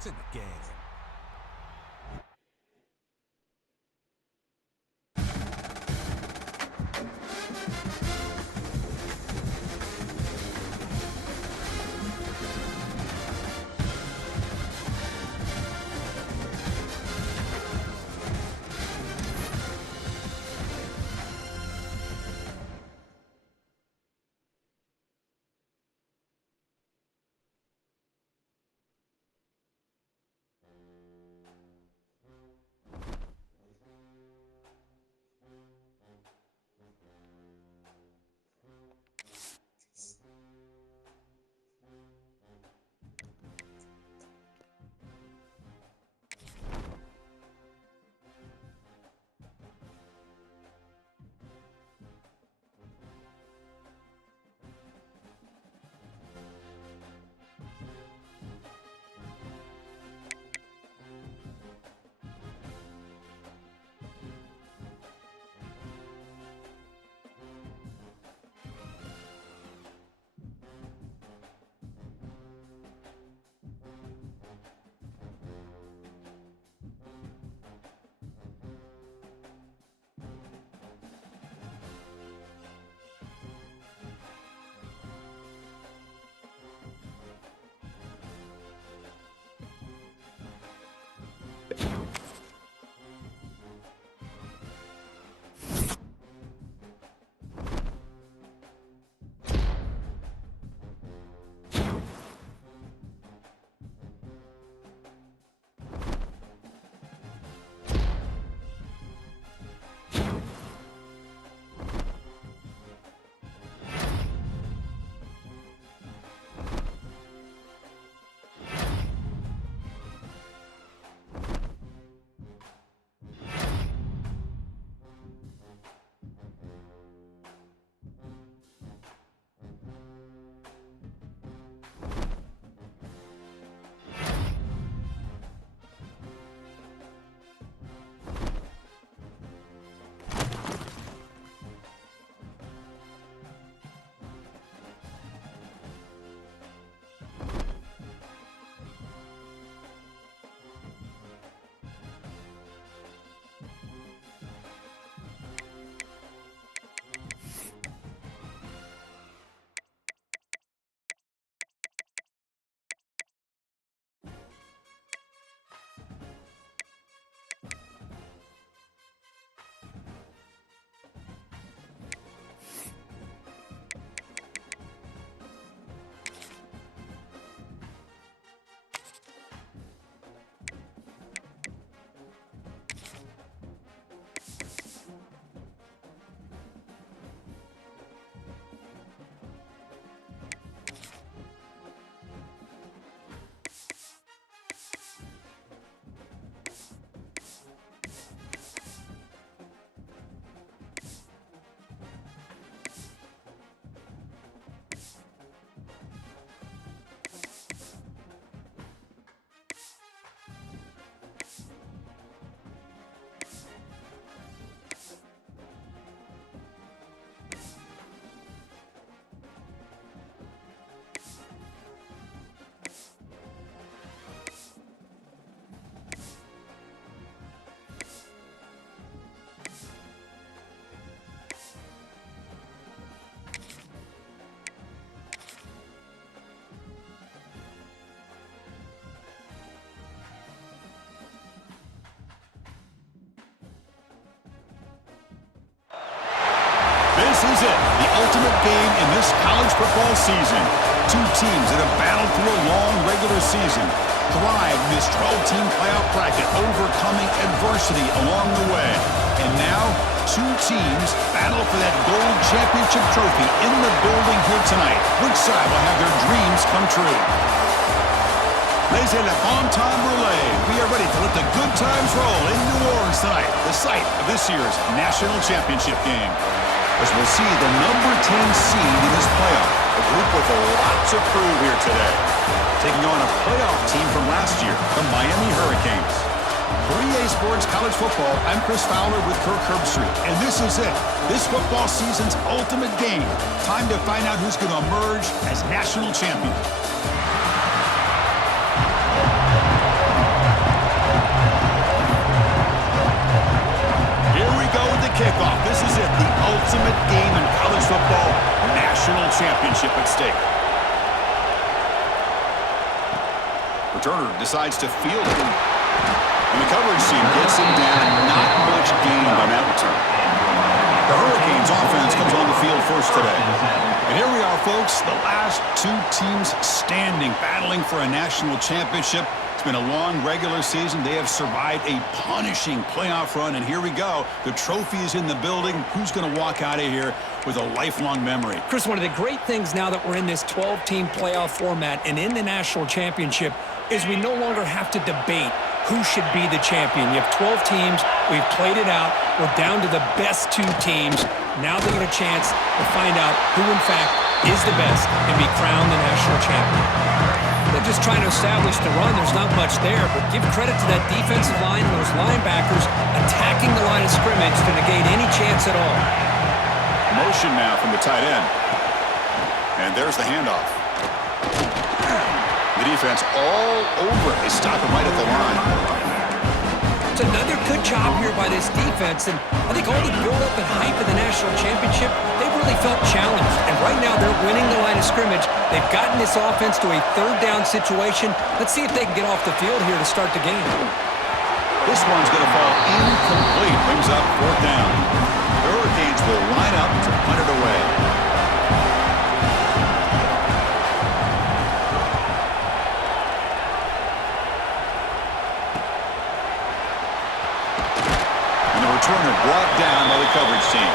It's in the game. This is it, the ultimate game in this college football season. Two teams that have battled through a long regular season, thrived in this 12-team playoff bracket, overcoming adversity along the way. And now, two teams battle for that gold championship trophy in the building here tonight. Which side will have their dreams come true? Ladies and gentlemen, bon roulette. We are ready to let the good times roll in New Orleans tonight, the site of this year's national championship game. As we'll see the number 10 seed in this playoff, a group with a lot to prove here today. Taking on a playoff team from last year, the Miami Hurricanes. For EA Sports College Football, I'm Chris Fowler with Kirk Herbstreit, and this is it. This football season's ultimate game. Time to find out who's going to emerge as national champion. kickoff. This is it, the ultimate game in college football, national championship at stake. Returner decides to field it. And the coverage team gets him down. Not much gain on that return. The Hurricanes offense comes on the field first today. And here we are, folks, the last two teams standing, battling for a national championship. It's been a long regular season. They have survived a punishing playoff run, and here we go. The trophy is in the building. Who's going to walk out of here with a lifelong memory? Chris, one of the great things now that we're in this 12-team playoff format and in the national championship is we no longer have to debate who should be the champion. You have 12 teams. We've played it out. We're down to the best two teams. Now they get a chance to find out who, in fact, is the best and be crowned the national champion. They're just trying to establish the run. There's not much there, but give credit to that defensive line and those linebackers attacking the line of scrimmage to negate any chance at all. Motion now from the tight end. And there's the handoff. The defense all over it. They stop him right at the line. It's another good job here by this defense, and I think all the build-up and hype of the national championship, they really felt challenged. And right now they're winning the line of scrimmage. They've gotten this offense to a third down situation. Let's see if they can get off the field here to start the game. This one's going to fall incomplete. Brings up fourth down. The Hurricanes will line up to punt it away. Returner brought down by the coverage team.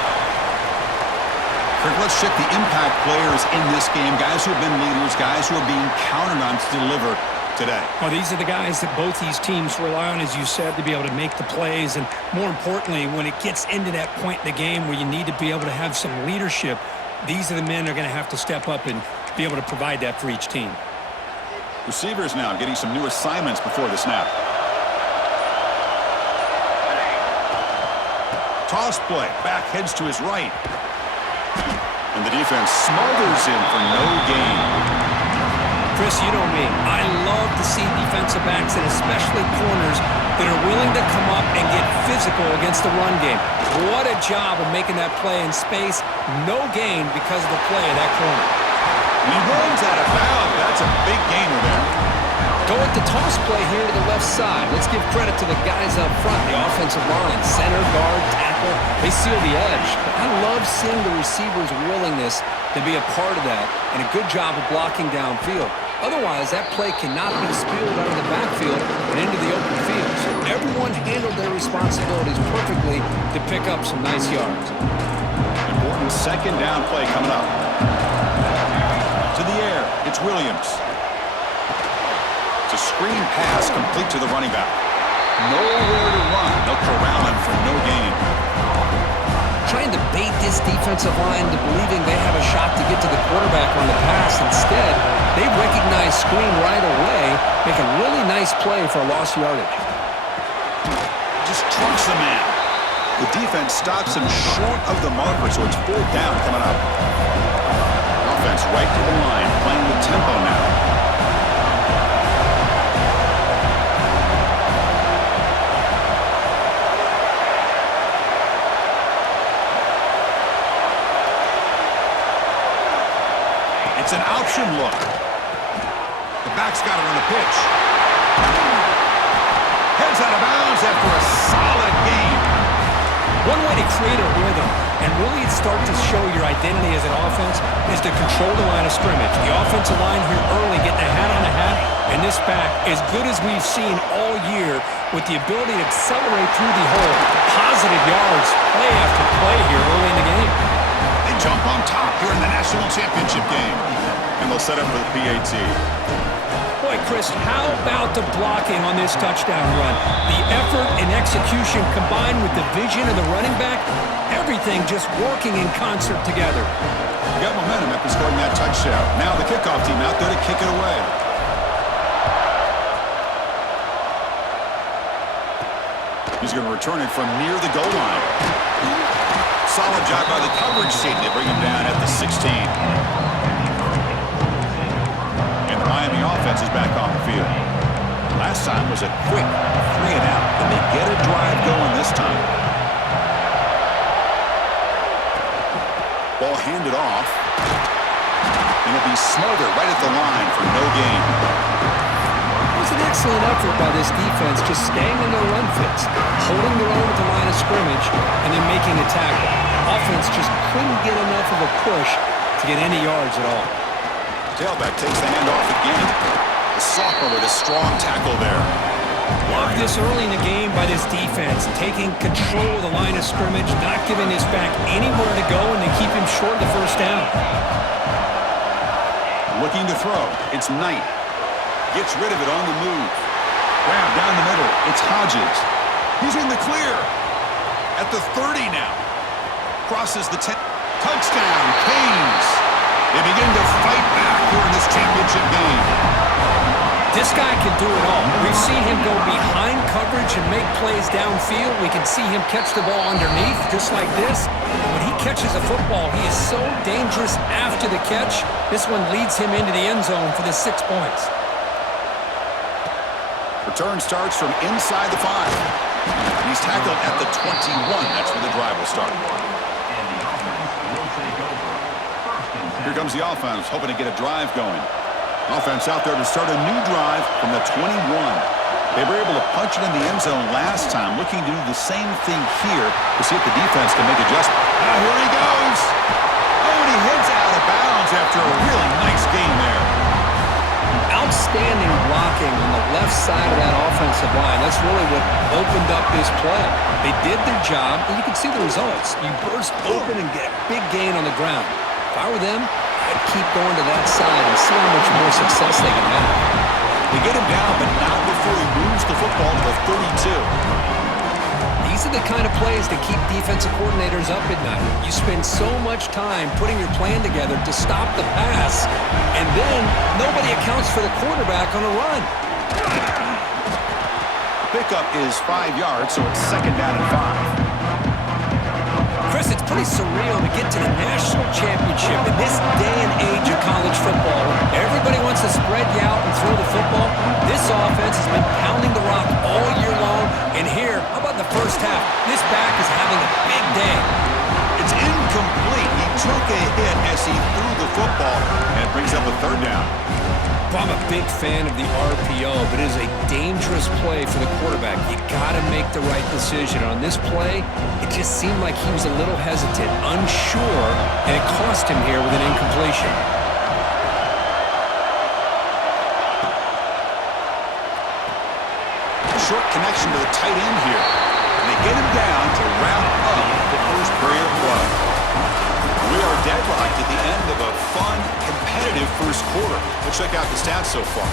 Let's check the impact players in this game. Guys who have been leaders, guys who are being counted on to deliver today. Well, these are the guys that both these teams rely on, as you said, to be able to make the plays. And more importantly, when it gets into that point in the game where you need to be able to have some leadership, these are the men that are going to have to step up and be able to provide that for each team. Receivers now getting some new assignments before the snap. Toss play. Back heads to his right. And the defense smothers him for no gain. Chris, you know me. I love to see defensive backs, and especially corners, that are willing to come up and get physical against the run game. What a job of making that play in space. No gain because of the play of that corner. And he runs out of bounds. That's a big gainer there. Go with the toss play here to the left side. Let's give credit to the guys up front, the offensive line, center, guard, tackle. They seal the edge. I love seeing the receivers' willingness to be a part of that, and a good job of blocking downfield. Otherwise, that play cannot be spilled out of the backfield and into the open field. So everyone handled their responsibilities perfectly to pick up some nice yards. Important second down play coming up. To the air, it's Williams. It's a screen pass complete to the running back. Nowhere to run. They'll corral him for no gain. Trying to bait this defensive line to believing they have a shot to get to the quarterback on the pass. Instead, they recognize screen right away, make a really nice play for lost yardage. Just trunks the man. The defense stops him short of the marker, so it's fourth down coming up. Offense right to the line, playing with tempo now. It's an option look. The back's got it on the pitch. Heads out of bounds after a solid game. One way to create a rhythm and really start to show your identity as an offense is to control the line of scrimmage. The offensive line here early getting a hat on a hat, and this back, as good as we've seen all year, with the ability to accelerate through the hole, positive yards, play after play here early in the game. They jump on top here in the national championship game. And they'll set up for the PAT. Boy, Chris, how about the blocking on this touchdown run? The effort and execution combined with the vision of the running back, everything just working in concert together. You got momentum after scoring that touchdown. Now the kickoff team out there to kick it away. He's going to return it from near the goal line. Solid job by the coverage team. They bring him down at the 16. Miami offense is back on the field. Last time was a quick 3-and-out, and they get a drive going this time. Ball handed off. And it'll be smothered right at the line for no gain. It was an excellent effort by this defense, just staying in their run fits, holding their own at the line of scrimmage, and then making a tackle. Offense just couldn't get enough of a push to get any yards at all. Tailback takes the handoff again. The sophomore with a strong tackle there. Love this early in the game by this defense, taking control of the line of scrimmage, not giving this back anywhere to go, and they keep him short of the first down. Looking to throw. It's Knight. Gets rid of it on the move. Grab down the middle. It's Hodges. He's in the clear. At the 30 now. Crosses the 10. Touchdown, Canes. They begin to fight back here in this championship game. This guy can do it all. We've seen him go behind coverage and make plays downfield. We can see him catch the ball underneath, just like this. And when he catches a football, he is so dangerous after the catch. This one leads him into the end zone for the 6 points. Return starts from inside the 5. He's tackled at the 21. That's where the drive will start. Here comes the offense, hoping to get a drive going. Offense out there to start a new drive from the 21. They were able to punch it in the end zone last time, looking to do the same thing here to see if the defense can make adjustments. Here he goes. Oh, and he heads out of bounds after a really nice game there. Outstanding blocking on the left side of that offensive line. That's really what opened up this play. They did their job, and you can see the results. You burst open and get a big gain on the ground. If I were them, I'd keep going to that side and see how much more success they can have. They get him down, but not before he moves the football to the 32. These are the kind of plays that keep defensive coordinators up at night. You spend so much time putting your plan together to stop the pass, and then nobody accounts for the quarterback on a run. Pickup is 5 yards, so it's second down and 5. Chris, it's pretty surreal to get to the national championship in this day and age of college football. Everybody wants to spread you out and throw the football. This offense has been pounding the rock all year long. And here, how about the first half? This back is having a big day. It's incomplete. He took a hit as he threw the football, and it brings up a third down. I'm a big fan of the RPO, but it is a dangerous play for the quarterback. You got to make the right decision. On this play, it just seemed like he was a little hesitant, unsure, and it cost him here with an incompletion. Short connection to the tight end here. And they get him down to wrap up the first period of play. We are deadlocked at the end of a fun, competitive first quarter. Let's check out the stats so far.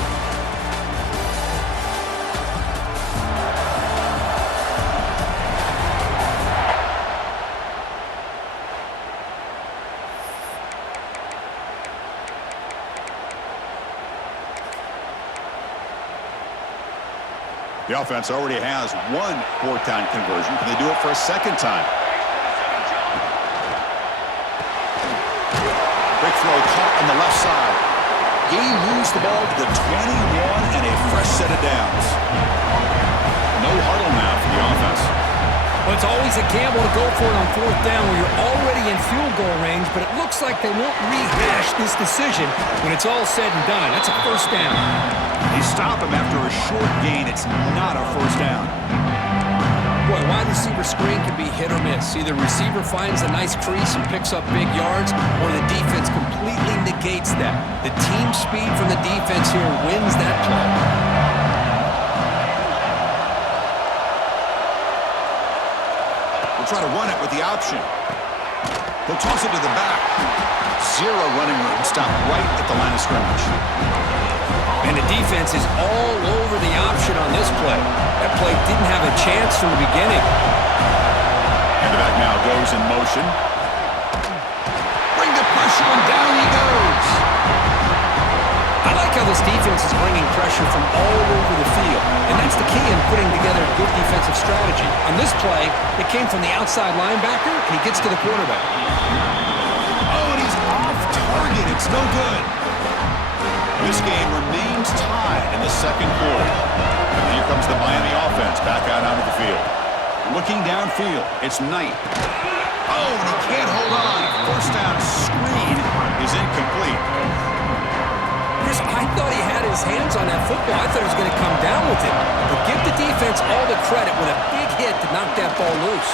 The offense already has one fourth-down conversion. Can they do it for a second time? Quick throw caught on the left side. He moves the ball to the 21 and a fresh set of downs. No huddle now for the offense. Well, it's always a gamble to go for it on fourth down when you're already in field goal range, but it looks like they won't rehash this decision when it's all said and done. That's a first down. They stop him after a short gain. It's not a first down. Boy, wide receiver screen can be hit or miss. Either receiver finds a nice crease and picks up big yards, or the defense completely negates that. The team speed from the defense here wins that play. We'll try to run it with the option. He'll toss it to the back. Zero running room. Stop right at the line of scrimmage. And the defense is all over the option on this play. That play didn't have a chance from the beginning. And the back now goes in motion. Bring the pressure and down he goes. I like how this defense is bringing pressure from all over the field. And that's the key in putting together a good defensive strategy. On this play, it came from the outside linebacker, and he gets to the quarterback. Oh, and he's off target. It's no good. This game remains tied in the second quarter. And here comes the Miami offense back out onto the field. Looking downfield, it's Knight. Oh, and he can't hold on. First down screen is incomplete. Chris, I thought he had his hands on that football. I thought he was going to come down with it. But give the defense all the credit with a big hit to knock that ball loose.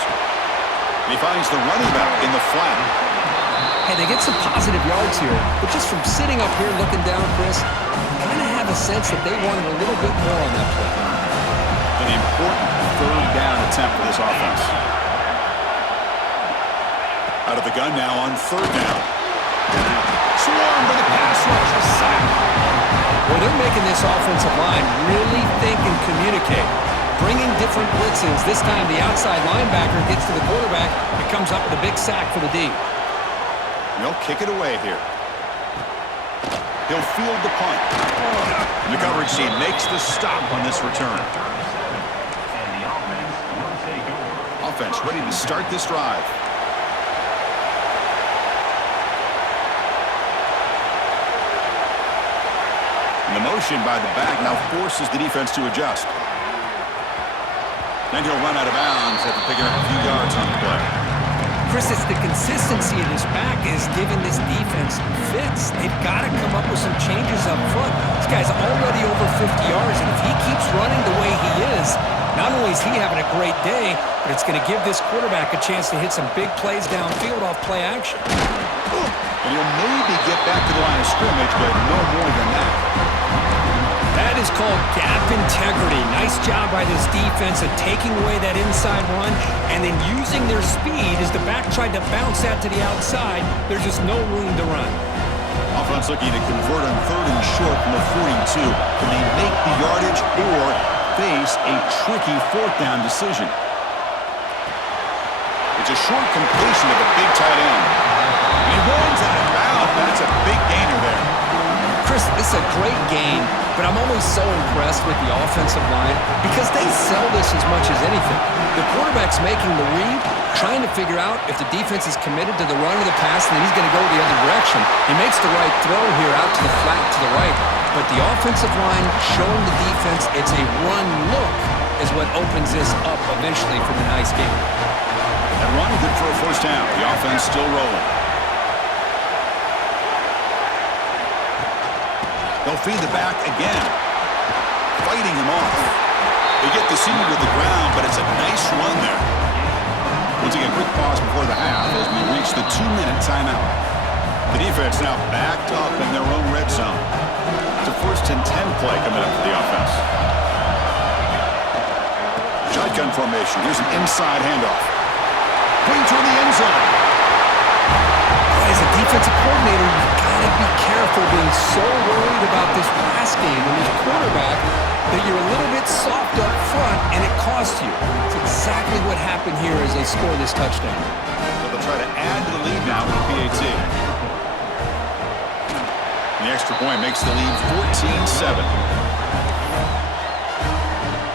He finds the running back in the flat. Hey, they get some positive yards here. But just from sitting up here looking down, Chris, I kind of have a sense that they wanted a little bit more on that play. An important third down attempt for this offense. Out of the gun now on third down. Swarmed by the pass rush, a sack. Well, they're making this offensive line really think and communicate. Bringing different blitzes. This time the outside linebacker gets to the quarterback and comes up with a big sack for the D. They'll kick it away here. He'll field the punt. And the coverage team makes the stop on this return. Offense ready to start this drive. And the motion by the back now forces the defense to adjust. Then he'll run out of bounds after picking up a few yards on the play. Chris, it's the consistency of his back is giving this defense fits. They've got to come up with some changes up front. This guy's already over 50 yards, and if he keeps running the way he is, not only is he having a great day, but it's going to give this quarterback a chance to hit some big plays downfield off play action. And he'll maybe get back to the line of scrimmage, but no more than that. That is called gap integrity. Nice job by this defense of taking away that inside run and then using their speed as the back tried to bounce that to the outside. There's just no room to run. Offense looking to convert on third and short from the 42. Can they make the yardage or face a tricky fourth down decision? It's a short completion of a big tight end. He runs out of bounds. That's a big gainer there. Chris, this is a great game, but I'm always so impressed with the offensive line because they sell this as much as anything. The quarterback's making the read, trying to figure out if the defense is committed to the run or the pass, and then he's going to go the other direction. He makes the right throw here out to the flat to the right, but the offensive line showing the defense it's a run look is what opens this up eventually for the nice game. That run good for a first down. The offense still rolling. They'll feed the back again. Fighting him off. They get the senior to the ground, but it's a nice run there. We'll take a quick pause before the half as we reach the 2-minute timeout. The defense now backed up in their own red zone. It's a 1st and 10 play coming up for the offense. Shotgun formation. Here's an inside handoff. Going toward the end zone. As a defensive coordinator, you've got to be careful being so worried about this pass game and this quarterback that you're a little bit soft up front and it costs you. It's exactly what happened here as they score this touchdown. So they'll try to add to the lead now with the PAT. The extra point makes the lead 14-7.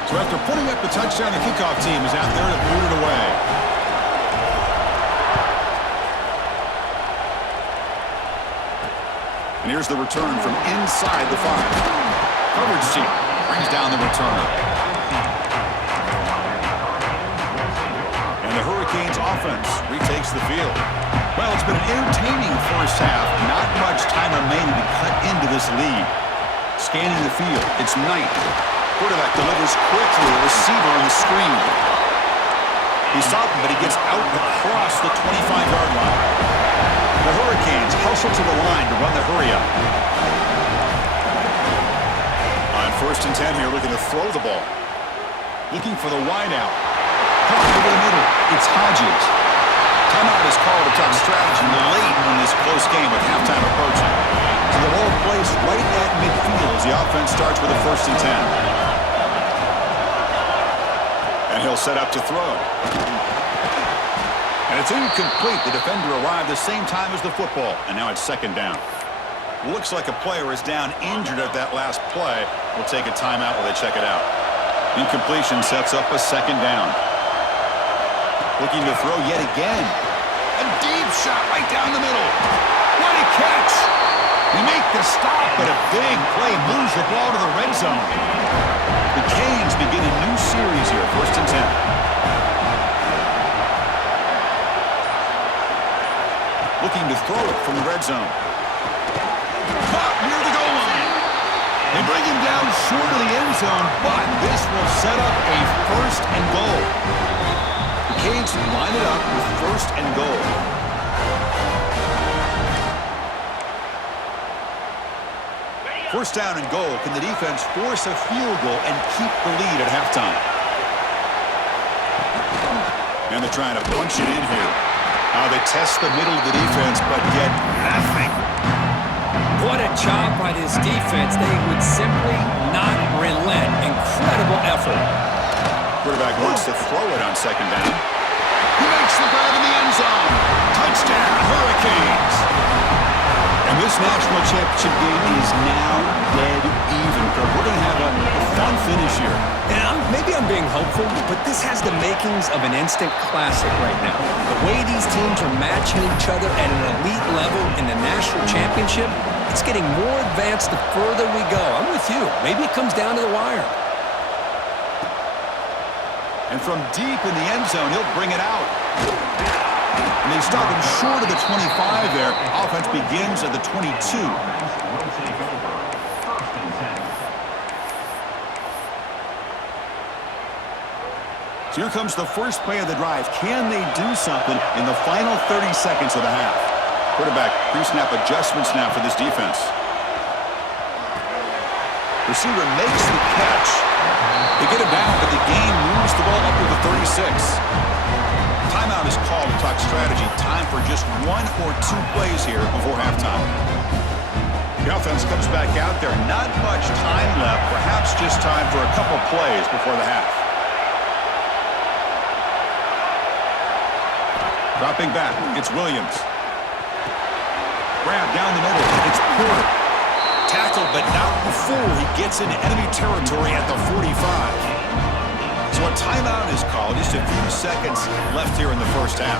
So after putting up the touchdown, the kickoff team is out there to boot it away. And here's the return from inside the 5. Coverage team brings down the returner. And the Hurricanes offense retakes the field. Well, it's been an entertaining first half. Not much time remaining to cut into this lead. Scanning the field, it's Knight. Quarterback delivers quickly, a receiver on the screen. He's stopped, but he gets out across the 25-yard line. The Hurricanes hustle to the line to run the hurry-up. On 1st and 10 here, looking to throw the ball. Looking for the wideout. Caught over the middle. It's Hodges. Timeout is called a tough strategy late in this close game with halftime approaching. So the ball placed right at midfield as the offense starts with a 1st and 10. And he'll set up to throw. And it's incomplete. The defender arrived the same time as the football, and now it's 2nd down. Looks like a player is down injured at that last play. We'll take a timeout while they check it out. Incompletion sets up a 2nd down. Looking to throw yet again. A deep shot right down the middle. What a catch! They make the stop, but a big play moves the ball to the red zone. The Canes begin a new series here, 1st and 10. looking to throw it from the red zone. Caught near the goal line. They bring him down short of the end zone, but this will set up a first and goal. The Canes line it up with first and goal. First down and goal. Can the defense force a field goal and keep the lead at halftime? And they're trying to punch it in here. They test the middle of the defense, but get nothing. What a job by this defense. They would simply not relent. Incredible effort. Quarterback wants to throw it on second down. He makes the grab in the end zone. Touchdown, Hurricanes. And this national championship game is now dead even. We're going to have a fun finish here. And maybe I'm being hopeful, but this has the makings of an instant classic right now. The way these teams are matching each other at an elite level in the national championship, it's getting more advanced the further we go. I'm with you. Maybe it comes down to the wire. And from deep in the end zone, he'll bring it out. And they stop him short of the 25 there. Offense begins at the 22. So here comes the first play of the drive. Can they do something in the final 30 seconds of the half? Quarterback pre-snap adjustments now for this defense. Receiver makes the catch. They get it down, but the game moves the ball up to the 36. Timeout is called to talk strategy. Time for just one or two plays here before halftime. The offense comes back out there. Not much time left. Perhaps just time for a couple plays before the half. Dropping back, it's Williams. Grab down the middle, it's Porter. Tackled, but not before he gets into enemy territory at the 45. So a timeout is called. Just a few seconds left here in the first half.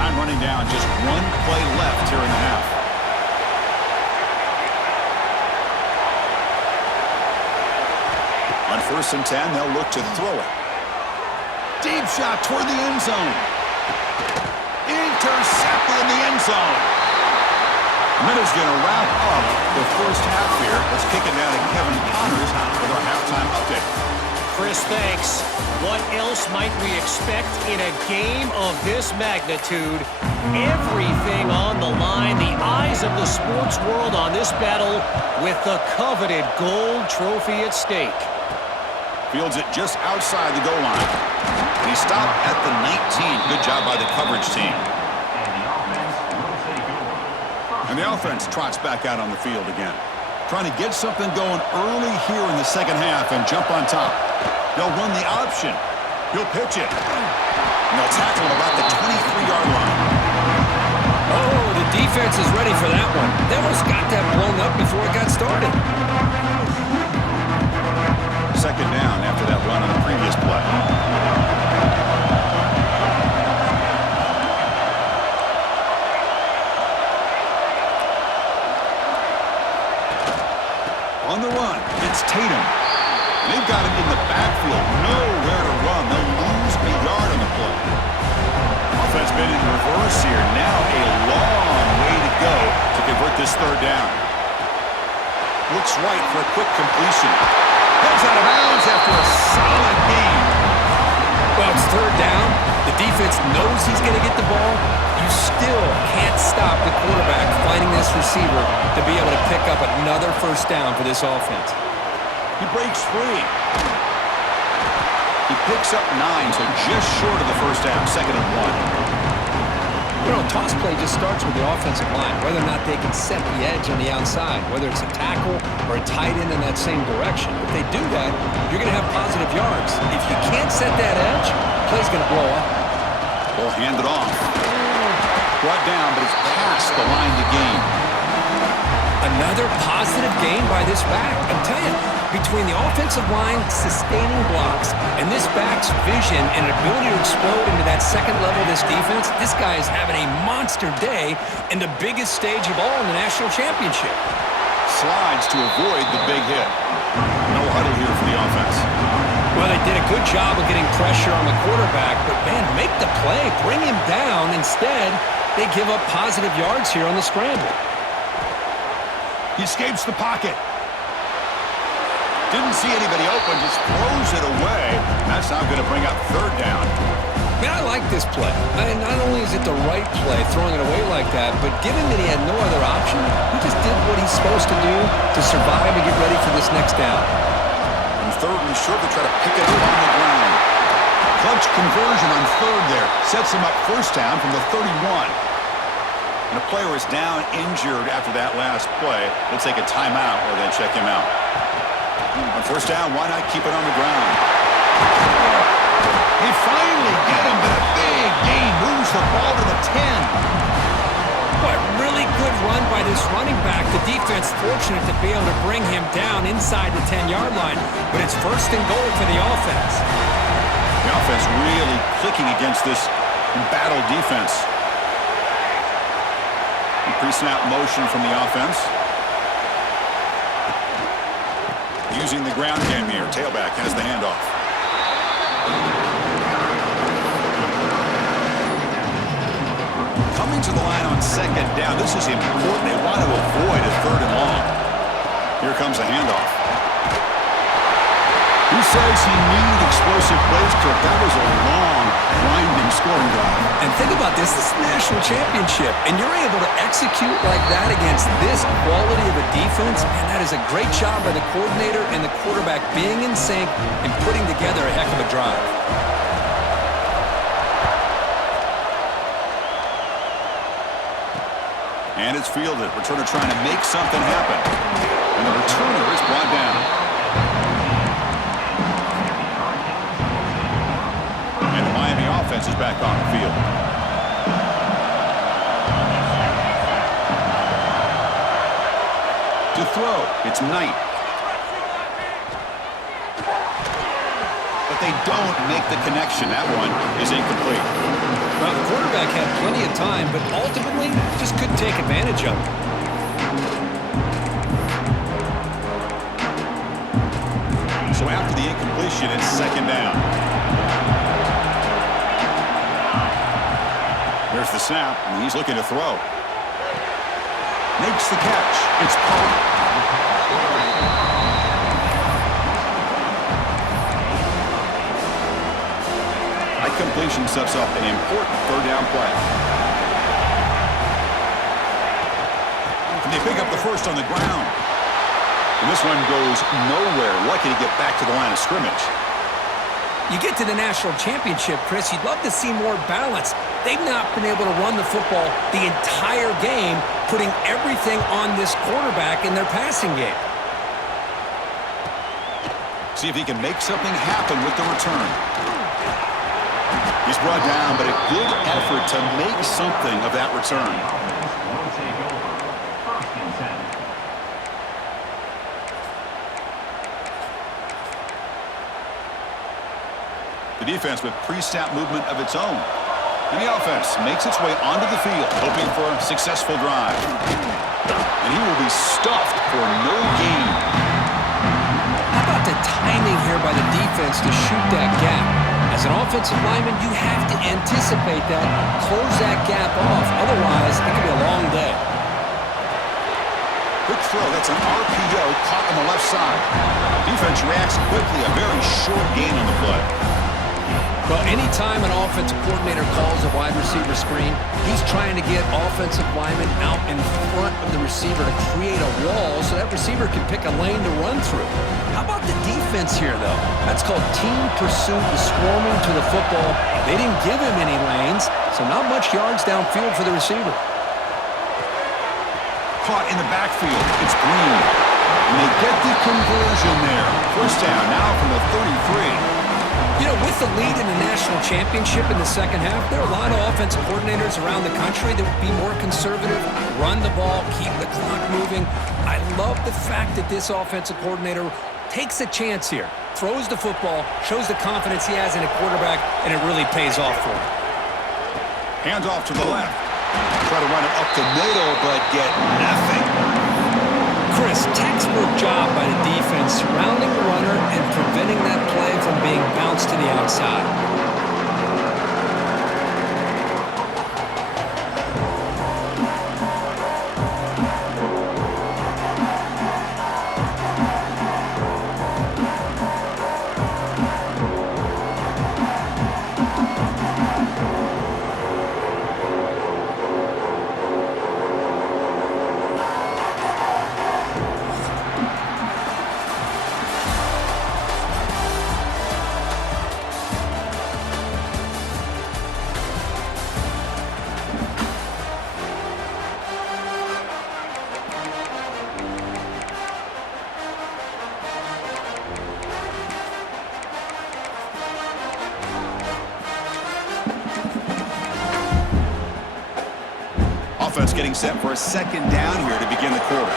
Time running down, just one play left here in the half. On 1st and 10, they'll look to throw it. Deep shot toward the end zone. Intercepted in the end zone. And then is going to wrap up the first half here. Let's kick it down to Kevin Connors with our halftime update. Chris, thanks. What else might we expect in a game of this magnitude? Everything on the line. The eyes of the sports world on this battle with the coveted gold trophy at stake. Fields it just outside the goal line. He stopped at the 19. Good job by the coverage team. And the offense trots back out on the field again. Trying to get something going early here in the second half and jump on top. They'll run the option. He'll pitch it. And they'll tackle him about the 23-yard line. Oh, the defense is ready for that one. They almost got that blown up before it got started. Second down after that run on the previous play. On the run, it's Tatum. They've got him in the backfield. Nowhere to run. They'll lose a yard on the play. Offense been in reverse here. Now a long way to go to convert this third down. Looks right for a quick completion. Comes out of bounds after a solid game. Well, it's third down. The defense knows he's going to get the ball. You still can't stop the quarterback finding this receiver to be able to pick up another first down for this offense. He breaks free. He picks up 9, so just short of the first down, 2nd and 1. You know, toss play just starts with the offensive line, whether or not they can set the edge on the outside, whether it's a tackle or a tight end in that same direction. If they do that, you're going to have positive yards. If you can't set that edge, play's going to blow up. They'll hand it off. Brought down, but it's past the line to gain. Another positive gain by this back. I'm telling you, between the offensive line sustaining blocks and this back's vision and ability to explode into that second level of this defense, this guy is having a monster day in the biggest stage of all in the national championship. Slides to avoid the big hit. No huddle here for the offense. Well, they did a good job of getting pressure on the quarterback, but, man, make the play. Bring him down. Instead, they give up positive yards here on the scramble. He escapes the pocket. Didn't see anybody open, just throws it away. That's not going to bring up third down. Man, I like this play. Not only is it the right play, throwing it away like that, but given that he had no other option, he just did what he's supposed to do to survive and get ready for this next down. And third and short, they try to pick it up on the ground. Clutch conversion on third there. Sets him up first down from the 31. And a player is down injured after that last play. They'll take a timeout or they check him out. On first down, why not keep it on the ground? They finally get him, but a big gain moves the ball to the 10. What really good run by this running back. The defense fortunate to be able to bring him down inside the 10-yard line, but it's first and goal for the offense. The offense really clicking against this embattled defense. Pre-snap motion from the offense. Using the ground game here. Tailback has the handoff. Coming to the line on second down. This is important. They want to avoid a third and long. Here comes the handoff. Who says he needed explosive plays, Kirk? That was a long, grinding scoring drive. And think about this. This is the national championship, and you're able to execute like that against this quality of a defense. Man, that is a great job by the coordinator and the quarterback being in sync and putting together a heck of a drive. And it's fielded. Returner trying to make something happen. And the returner is brought down. And the Miami offense is back on the field. To throw, it's Knight. But they don't make the connection. That one is incomplete. Well, the quarterback had plenty of time, but ultimately just couldn't take advantage of it. So after the incompletion, it's second down. There's the snap, and he's looking to throw. Makes the catch. It's Pollard. High completion sets up an important third down play. And they pick up the first on the ground. And this one goes nowhere. Lucky to get back to the line of scrimmage. You get to the national championship, Chris, you'd love to see more balance. They've not been able to run the football the entire game, putting everything on this quarterback in their passing game. See if he can make something happen with the return. He's brought down, but a good effort to make something of that return. The defense with pre-snap movement of its own. And the offense makes its way onto the field, hoping for a successful drive. And he will be stuffed for no gain. How about the timing here by the defense to shoot that gap? As an offensive lineman, you have to anticipate that, close that gap off. Otherwise, it could be a long day. Quick throw. That's an RPO caught on the left side. Defense reacts quickly. A very short gain on the play. Well, anytime an offensive coordinator calls a wide receiver screen, he's trying to get offensive linemen out in front of the receiver to create a wall so that receiver can pick a lane to run through. How about the defense here, though? That's called team pursuit and swarming to the football. They didn't give him any lanes, so not much yards downfield for the receiver. Caught in the backfield. It's Green. And they get the conversion there. First down now from the 33. You know, with the lead in the national championship in the second half, there are a lot of offensive coordinators around the country that would be more conservative, run the ball, keep the clock moving. I love the fact that this offensive coordinator takes a chance here, throws the football, shows the confidence he has in a quarterback, and it really pays off for him. Hands off to the left. Try to run it up the middle, but get nothing. Chris, textbook job by the defense surrounding the runner and preventing that play from being bounced to the outside. Offense getting set for a second down here to begin the quarter.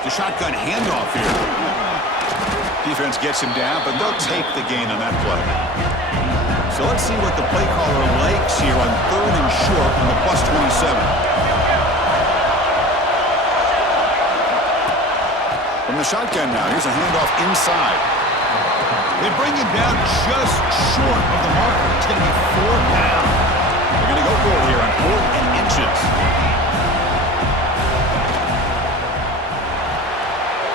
The shotgun handoff here. Defense gets him down, but they'll take the gain on that play. So let's see what the play caller likes here on 3rd and short on the +27. From the shotgun now, here's a handoff inside. They bring him down just short of the marker. It's going to be 4th down. They're going to go for it here on 4th and inches.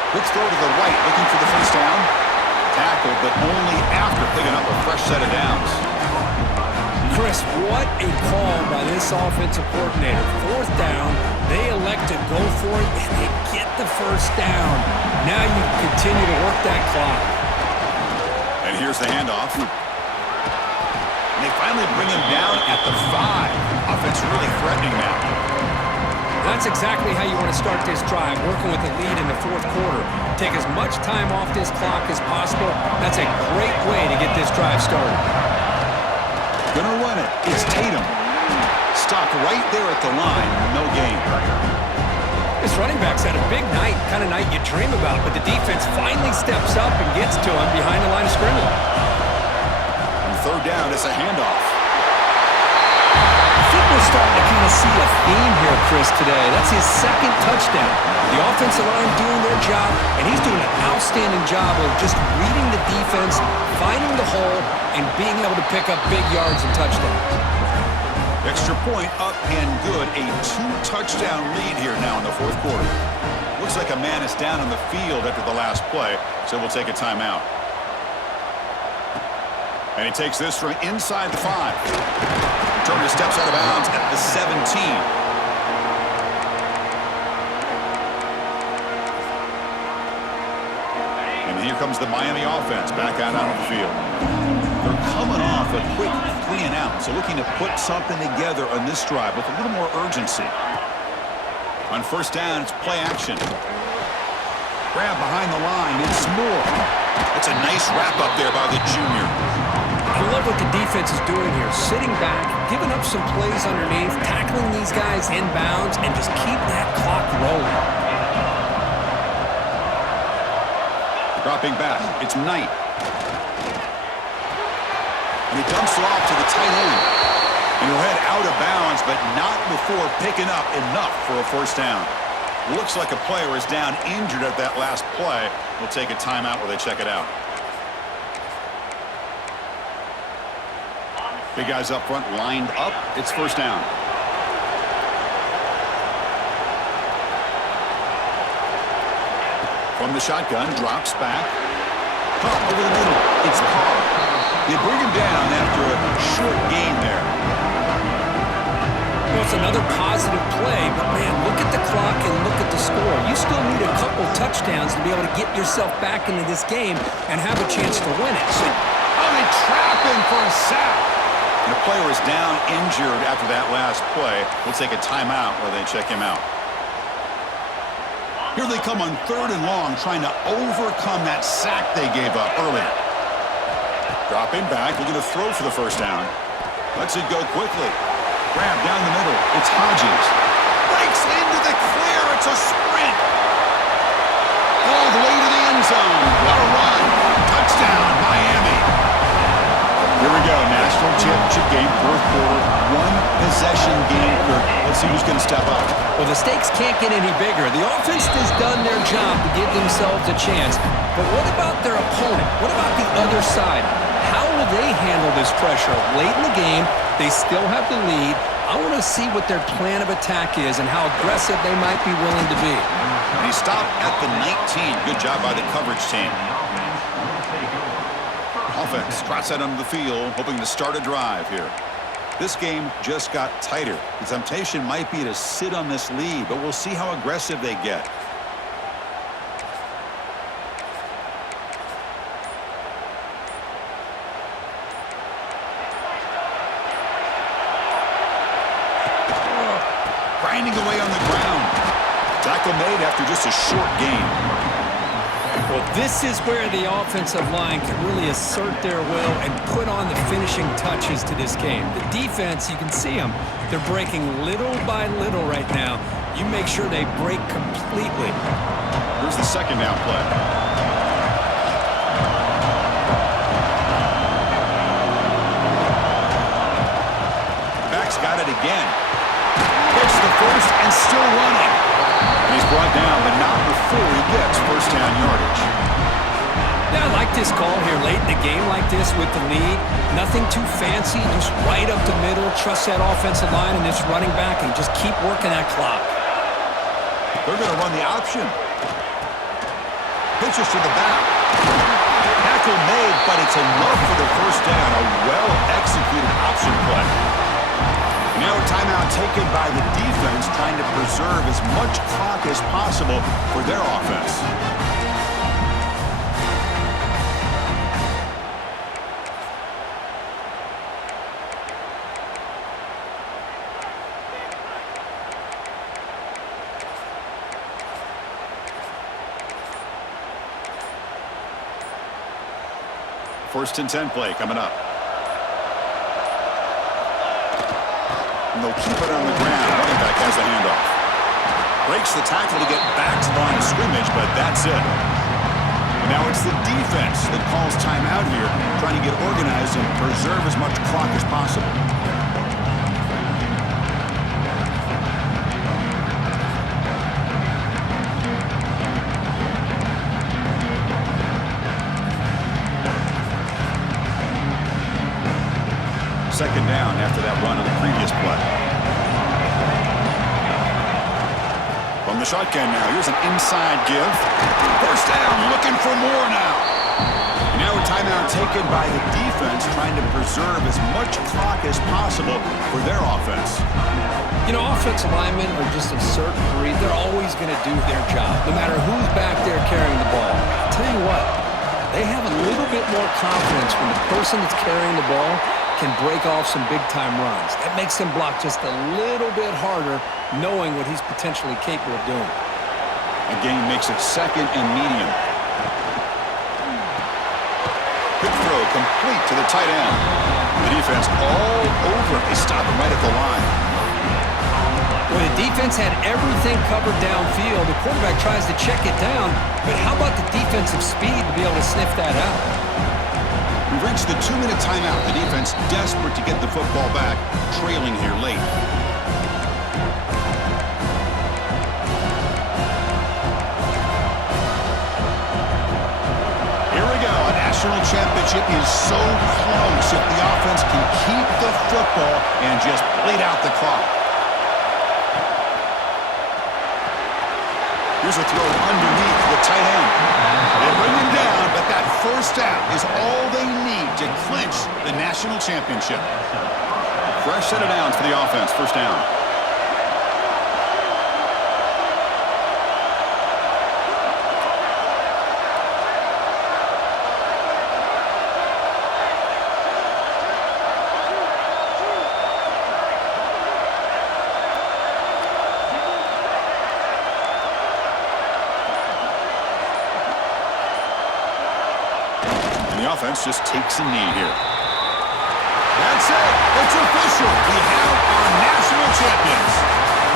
Quick throw to the right, looking for the first down. Tackled, but only after picking up a fresh set of downs. Chris, what a call by this offensive coordinator. 4th down, they elect to go for it, and they get the first down. Now you continue to work that clock. And here's the handoff. And they finally bring him down at the 5. Offense really threatening now. That's exactly how you want to start this drive, working with the lead in the 4th quarter. Take as much time off this clock as possible. That's a great way to get this drive started. Gonna run it. It's Tatum. Stopped right there at the line. No gain. This running back's had a big night, kind of night you dream about, but the defense finally steps up and gets to him behind the line of scrimmage. On 3rd down, it's a handoff. I think we're starting to kind of see a theme here, Chris, today. That's his 2nd touchdown. The offensive line doing their job, and he's doing an outstanding job of just reading the defense, finding the hole, and being able to pick up big yards and touchdowns. Extra point up and good. A 2-touchdown lead here now in the 4th quarter. Looks like a man is down on the field after the last play, so we'll take a timeout. And he takes this from inside the 5. Turner steps out of bounds at the 17. And here comes the Miami offense back out on the field. They're coming off a quick 3-and-out, so looking to put something together on this drive with a little more urgency. On 1st down, it's play action. Grab behind the line, it's Moore. That's a nice wrap up there by the junior. I love what the defense is doing here, sitting back, giving up some plays underneath, tackling these guys inbounds, and just keep that clock rolling. Dropping back, it's Knight. And he dumps it off to the tight end. And he'll head out of bounds, but not before picking up enough for a 1st down. Looks like a player is down injured at that last play. We'll take a timeout while they check it out. Big guys up front lined up. It's 1st down. From the shotgun, drops back. Carr over the middle. It's Carr. They bring him down after a short gain there. Well, it's another positive play, but man, look at the clock and look at the score. You still need a couple touchdowns to be able to get yourself back into this game and have a chance to win it. So, they trap him for a sack. And the player is down injured after that last play. We'll take a timeout while they check him out. Here they come on 3rd and long, trying to overcome that sack they gave up earlier. Dropping back, looking to throw for the 1st down. Lets it go quickly. Grab down the middle. It's Hodges. Breaks into the clear. It's a sprint. All the way to the end zone. What a run. Touchdown, Miami. Here we go. National championship game, 4th quarter. 1-possession game for Let's see who's going to step up. Well, the stakes can't get any bigger. The offense has done their job to give themselves a chance. But what about their opponent? What about the other side? How will they handle this pressure? Late in the game, they still have the lead. I want to see what their plan of attack is and how aggressive they might be willing to be. And he stopped at the 19. Good job by the coverage team. Offense trots that onto the field, hoping to start a drive here. This game just got tighter. The temptation might be to sit on this lead, but we'll see how aggressive they get. Grinding away on the ground. Tackle made after just a short gain. Well, this is where the offensive line can really assert their will and put on the finishing touches to this game. The defense, you can see them. They're breaking little by little right now. You make sure they break completely. Here's the second down play. Back's got it again. Gets the first and still running. He's brought down, but not before he gets first down yardage. Yeah, I like this call here late in the game like this with the lead. Nothing too fancy, just right up the middle. Trust that offensive line and this running back and just keep working that clock. They're going to run the option. Pitches to the back. Tackle made, but it's enough for the first down. A well-executed option play. Now a timeout taken by the defense, trying to preserve as much clock as possible for their offense. First and 10 play coming up. And they'll keep it on the ground. Running back has the handoff. Breaks the tackle to get back to the line of scrimmage, but that's it. And now it's the defense that calls timeout here, trying to get organized and preserve as much clock as possible. Second down after that run on the previous play. From the shotgun now, here's an inside give. First down, looking for more now. And now a timeout taken by the defense, trying to preserve as much clock as possible for their offense. You know, offensive linemen are just a certain breed. They're always going to do their job, no matter who's back there carrying the ball. I'll tell you what, they have a little bit more confidence when the person that's carrying the ball can break off some big-time runs. That makes him block just a little bit harder, knowing what he's potentially capable of doing. Again, makes it second and medium. Quick throw complete to the tight end. The defense all over. They stop him right at the line. Well, the defense had everything covered downfield. The quarterback tries to check it down, but how about the defensive speed to be able to sniff that out? We've reached the 2-minute timeout. The defense desperate to get the football back, trailing here late. Here we go. A national championship is so close if the offense can keep the football and just bleed out the clock. Here's a throw underneath the tight end. They bring him down, but that first down is all they need to clinch the national championship. Fresh set of downs for the offense. First down. Offense just takes a knee here. That's it. It's official. We have our national champions.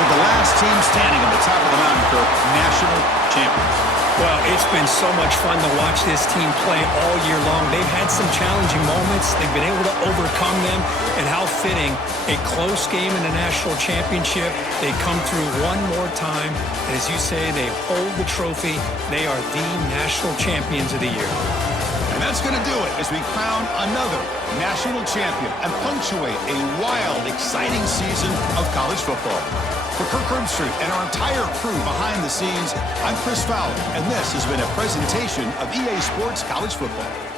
With the last team standing on the top of the mountain, Kirk, national champions. Well, it's been so much fun to watch this team play all year long. They've had some challenging moments. They've been able to overcome them. And how fitting, a close game in the national championship. They come through one more time. And as you say, they hold the trophy. They are the national champions of the year. And that's going to do it as we crown another national champion and punctuate a wild, exciting season of college football. For Kirk Herbstreit and our entire crew behind the scenes, I'm Chris Fowler, and this has been a presentation of EA Sports College Football.